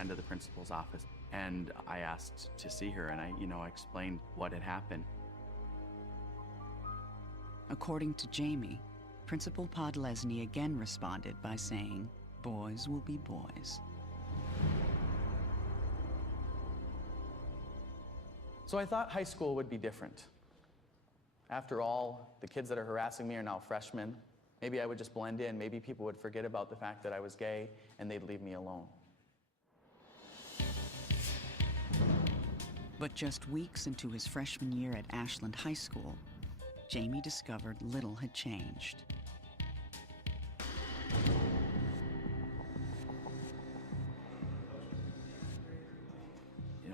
into the principal's office, and I asked to see her, and I explained what had happened. According to Jamie, Principal Podlesny again responded by saying, "Boys will be boys." So I thought high school would be different. After all, the kids that are harassing me are now freshmen. Maybe I would just blend in. Maybe people would forget about the fact that I was gay and they'd leave me alone. But just weeks into his freshman year at Ashland High School, Jamie discovered little had changed.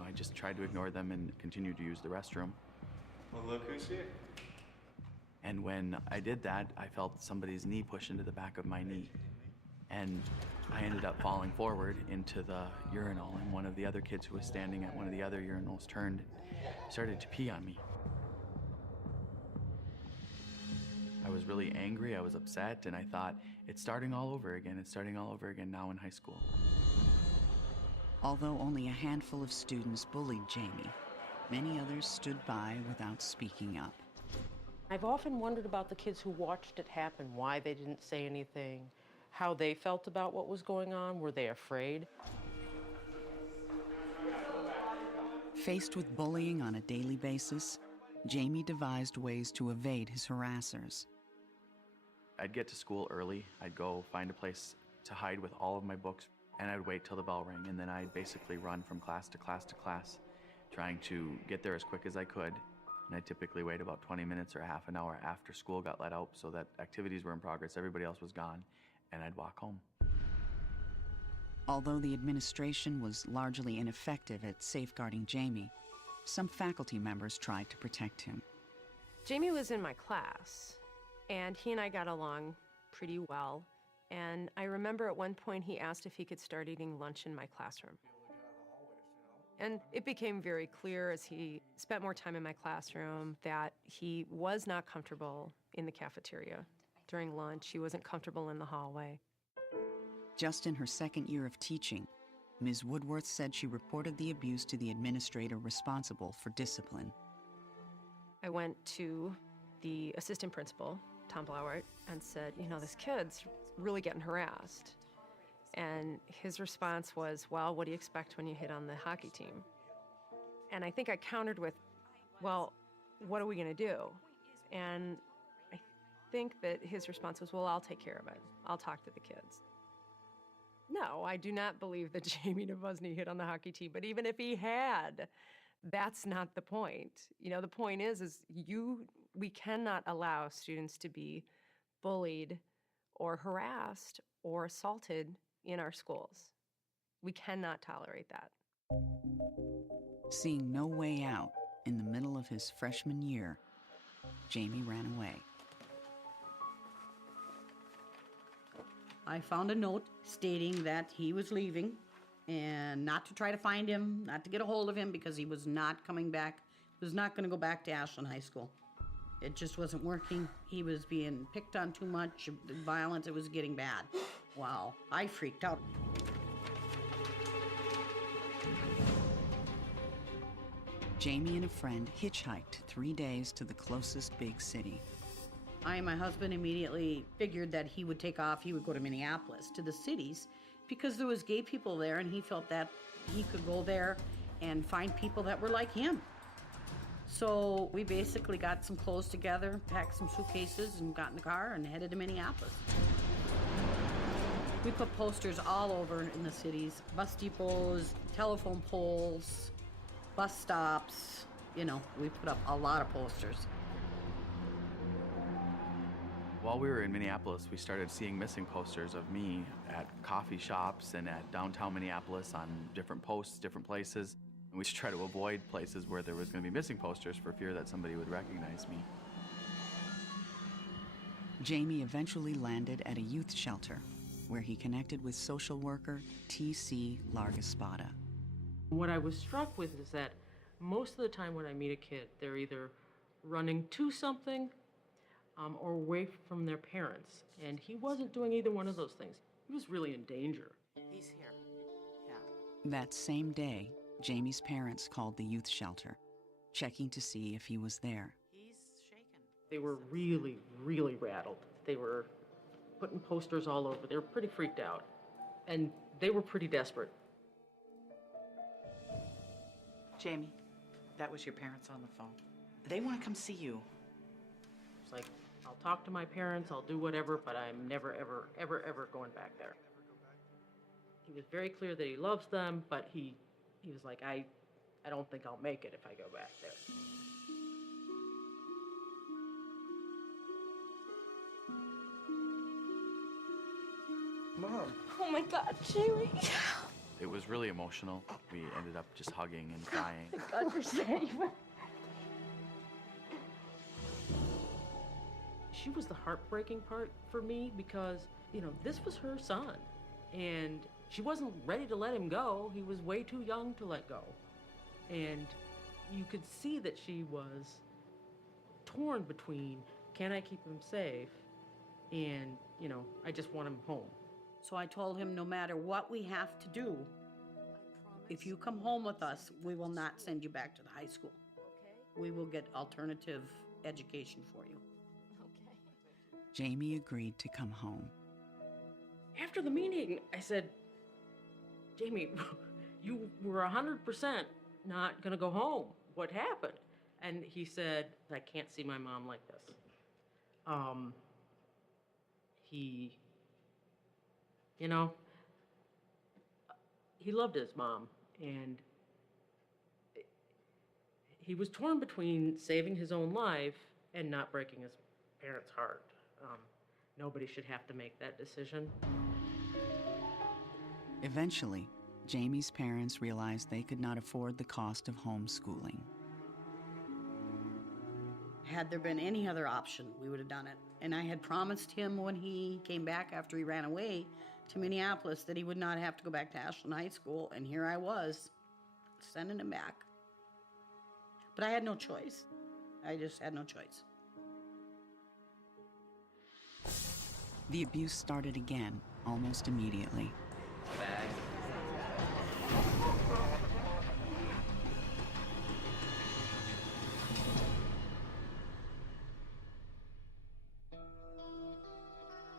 I just tried to ignore them and continue to use the restroom. Well, look who's here. And when I did that, I felt somebody's knee push into the back of my knee. And I ended up falling forward into the urinal, and one of the other kids who was standing at one of the other urinals turned and started to pee on me. I was really angry, I was upset, and I thought, it's starting all over again. It's starting all over again now in high school. Although only a handful of students bullied Jamie, many others stood by without speaking up. I've often wondered about the kids who watched it happen, why they didn't say anything, how they felt about what was going on. Were they afraid? Faced with bullying on a daily basis, Jamie devised ways to evade his harassers. I'd get to school early. I'd go find a place to hide with all of my books, and I'd wait till the bell rang, and then I'd basically run from class to class to class, trying to get there as quick as I could. And I typically wait about 20 minutes or half an hour after school got let out so that activities were in progress, everybody else was gone, and I'd walk home. Although the administration was largely ineffective at safeguarding Jamie, some faculty members tried to protect him. Jamie was in my class, and he and I got along pretty well. And I remember at one point he asked if he could start eating lunch in my classroom. And it became very clear as he spent more time in my classroom that he was not comfortable in the cafeteria during lunch. He wasn't comfortable in the hallway. Just in her second year of teaching, Ms. Woodworth said she reported the abuse to the administrator responsible for discipline. I went to the assistant principal, Tom Blauert, and said, this kid's really getting harassed. And his response was, well, what do you expect when you hit on the hockey team? And I think I countered with, well, what are we going to do? And I think that his response was, well, I'll take care of it. I'll talk to the kids. No, I do not believe that Jamie Novosny hit on the hockey team, but even if he had, that's not the point. The point is we cannot allow students to be bullied or harassed or assaulted in our schools. We cannot tolerate that. Seeing no way out in the middle of his freshman year, Jamie ran away. I found a note stating that he was leaving and not to try to find him, not to get a hold of him because he was not coming back, was not going to go back to Ashland High School. It just wasn't working. He was being picked on too much, violence, it was getting bad. Wow, I freaked out. Jamie and a friend hitchhiked 3 days to the closest big city. I and my husband immediately figured that he would take off, he would go to Minneapolis, to the cities, because there was gay people there and he felt that he could go there and find people that were like him. So we basically got some clothes together, packed some suitcases, and got in the car and headed to Minneapolis. We put posters all over in the cities, bus depots, telephone poles, bus stops, we put up a lot of posters. While we were in Minneapolis, we started seeing missing posters of me at coffee shops and at downtown Minneapolis on different posts, different places. And we should try to avoid places where there was going to be missing posters for fear that somebody would recognize me. Jamie eventually landed at a youth shelter where he connected with social worker T.C. Largaspada. What I was struck with is that most of the time when I meet a kid, they're either running to something or away from their parents. And he wasn't doing either one of those things. He was really in danger. He's here. Yeah. That same day, Jamie's parents called the youth shelter, checking to see if he was there. He's shaken. They were really, really rattled. They were putting posters all over. They were pretty freaked out. And they were pretty desperate. Jamie, that was your parents on the phone. They want to come see you. It's like, I'll talk to my parents, I'll do whatever, but I'm never, ever, ever, ever going back there. He was very clear that he loves them, but he was like, I don't think I'll make it if I go back there. Mom. Oh my God, Jamie. It was really emotional. We ended up just hugging and crying. God, you're safe. She was the heartbreaking part for me because, this was her son. And she wasn't ready to let him go. He was way too young to let go. And you could see that she was torn between, can I keep him safe? And, I just want him home. So I told him, no matter what we have to do, if you come home with us, we will not send you back to the high school. We will get alternative education for you. Jamie agreed to come home. After the meeting, I said, Jamie, you were 100% not gonna go home. What happened? And he said, I can't see my mom like this. He loved his mom, and he was torn between saving his own life and not breaking his parents' heart. Nobody should have to make that decision. Eventually, Jamie's parents realized they could not afford the cost of homeschooling. Had there been any other option, we would have done it. And I had promised him when he came back after he ran away to Minneapolis that he would not have to go back to Ashland High School, and here I was, sending him back. But I had no choice. I just had no choice. The abuse started again, almost immediately.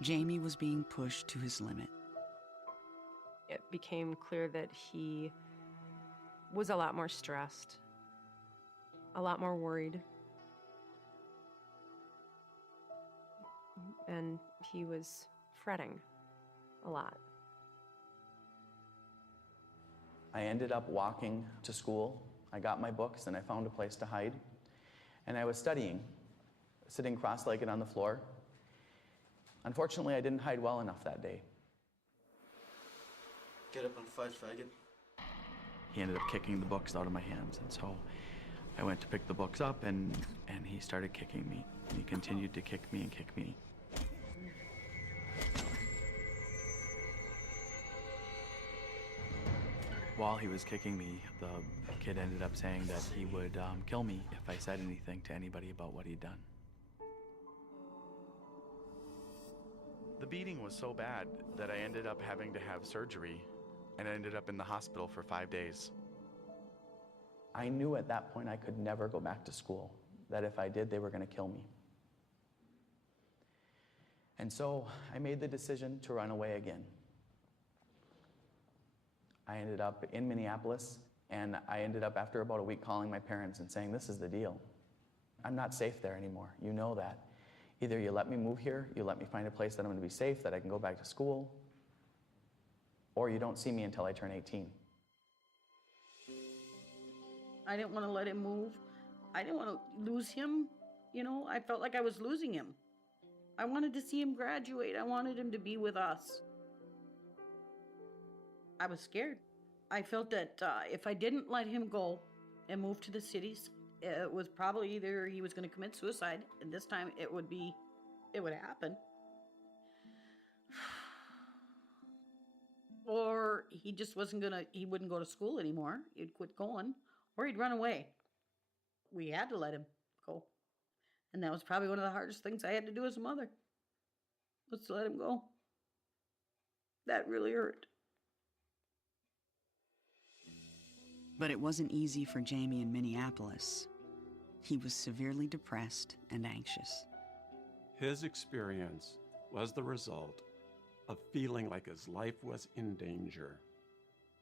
Jamie was being pushed to his limit. It became clear that he was a lot more stressed, a lot more worried. And he was fretting a lot. I ended up walking to school. I got my books and I found a place to hide. And I was studying, sitting cross-legged on the floor. Unfortunately, I didn't hide well enough that day. Get up and fight, faggot. He ended up kicking the books out of my hands, and so I went to pick the books up, and he started kicking me. And he continued to kick me and kick me. While he was kicking me, the kid ended up saying that he would kill me if I said anything to anybody about what he'd done. The beating was so bad that I ended up having to have surgery, and I ended up in the hospital for 5 days. I knew at that point I could never go back to school, that if I did, they were going to kill me. And so I made the decision to run away again. I ended up in Minneapolis, and I ended up after about a week calling my parents and saying, this is the deal. I'm not safe there anymore. You know that. Either you let me move here, you let me find a place that I'm going to be safe, that I can go back to school, or you don't see me until I turn 18. I didn't want to let him move. I didn't want to lose him. I felt like I was losing him. I wanted to see him graduate. I wanted him to be with us. I was scared. I felt that if I didn't let him go and move to the cities, it was probably either he was going to commit suicide, and this time it would happen. Or he just he wouldn't go to school anymore. He'd quit going, or he'd run away. We had to let him go. And that was probably one of the hardest things I had to do as a mother, was to let him go. That really hurt. But it wasn't easy for Jamie in Minneapolis. He was severely depressed and anxious. His experience was the result of feeling like his life was in danger.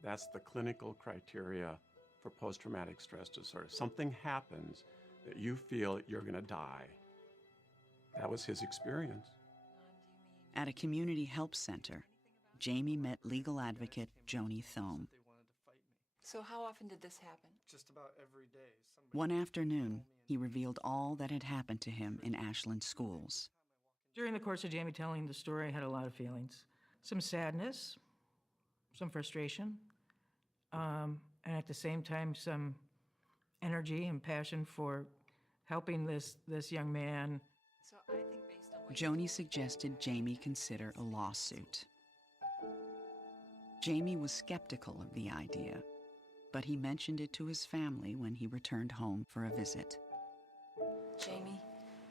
That's the clinical criteria for post-traumatic stress disorder. Something happens that you feel you're going to die. That was his experience. At a community help center, Jamie met legal advocate Joni Thome. So how often did this happen? Just about every day. One afternoon, he revealed all that had happened to him in Ashland schools. During the course of Jamie telling the story, I had a lot of feelings. Some sadness, some frustration, and at the same time, some energy and passion for helping this young man. So I think based on what Joni suggested Jamie consider a lawsuit. Jamie was skeptical of the idea, but he mentioned it to his family when he returned home for a visit. Jamie,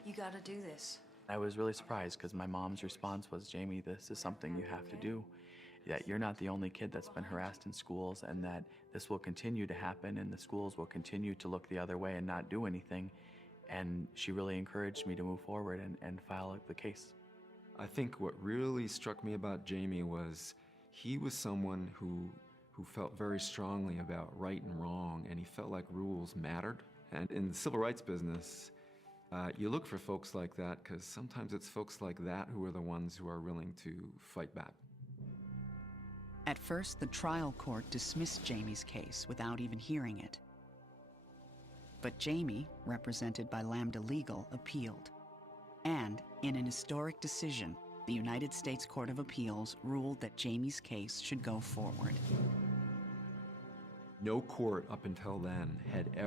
you gotta do this. I was really surprised because my mom's response was, Jamie, this is something you have to do. That you're not the only kid that's been harassed in schools, and that this will continue to happen, and the schools will continue to look the other way and not do anything. And she really encouraged me to move forward and file the case. I think what really struck me about Jamie was he was someone who felt very strongly about right and wrong, and he felt like rules mattered. And in the civil rights business, you look for folks like that because sometimes it's folks like that who are the ones who are willing to fight back. At first, the trial court dismissed Jamie's case without even hearing it. But Jamie, represented by Lambda Legal, appealed. And in an historic decision, the United States Court of Appeals ruled that Jamie's case should go forward. No court up until then had ever